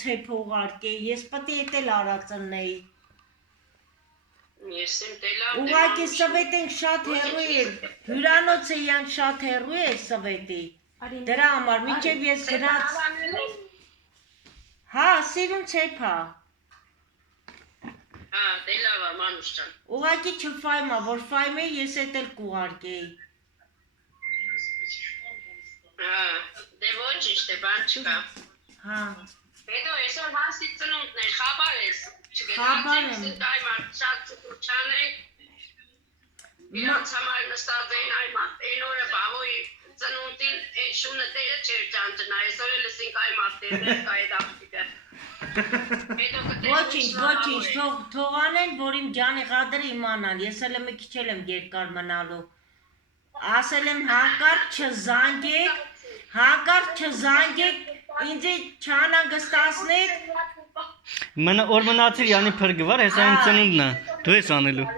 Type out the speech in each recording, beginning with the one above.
ցեփողարկե, ես պետք է էլ արածնեի։ Ես եմ տելավ։ Ուղղակի սվետենք շատ հեռու է, հյուրանոցը յան շատ հեռու է սվետի։ Դրա համար մինչև ես գնաց։ Հա, սիրուն ցեփա։ Հա, տելավ է մանուշ ջան։ Ուղղակի չֆայմա, որ ֆայմե ես էլ կուղարկեի։ Հա, դե ոչինչ, դե բան չկա։ Հա։ Հետո այսօր հասի ծնունդներ, խաբար ես։ Խաբար եմ։ Շատ ծուրջան է։ Իրանց համար նստած էին այն օրը բավոյի ծնունդին այդ շունը տերը չեր ճանճնա, այսօր էլ լսինք այ մատերներ կա այդ աղջիկը։ Ոչինչ, թող անեն, որ իմ ջանի ղադրը իմանան, ես էլ մի քիչ եմ երկար մնալու։ Ասել եմ հանկարծ չզանգեք, ինձ չանհանգստացնեք։ Օր մնացիր յանի փրկվար, հեսա իմ ծնունդն է, դու ես անելու։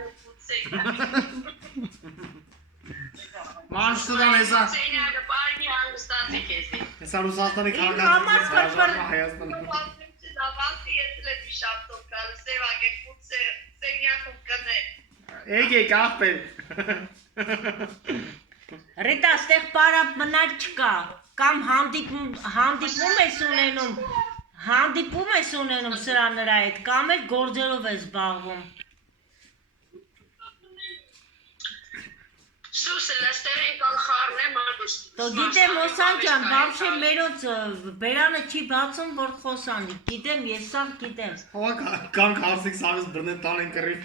Մանշտան հեսա։ Հեսա Ռուսաստանի քաղաքացիներից Հայաստան։ Եկեք աղբեր։ Ռիտա, ստեղ պարապ մնալ չկա, կամ հանդիպում ես ունենում սրա նրա հետ, կամ էլ գործերով ես զբաղվում։ Սուսը լստեր են կալ խարն է մանուշտ։ Տո գիտեմ Օսան ջան, բավշե մերոց բերանը չի բացում, որ խոսանի, գիտեմ, ես սաղ գիտեմ։ Հովա կամ կարսիկ սավես բրնեն տան են կռիվ։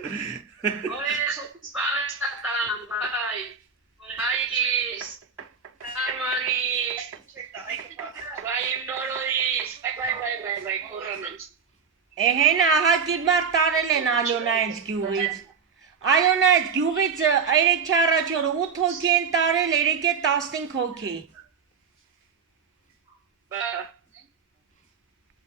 Օրես սպարես տատան, բայ, բայիս, հարմանիս, բայ նորորիս, բայ, կորանանց։ Էհենը ահագիր մար տարել են Ալյոնա ինձ գյուղից։ Ալյոնա այդ գյուղից 3 առաջ օրը 8 հոգի են տարել, 3 է 15 հոգի։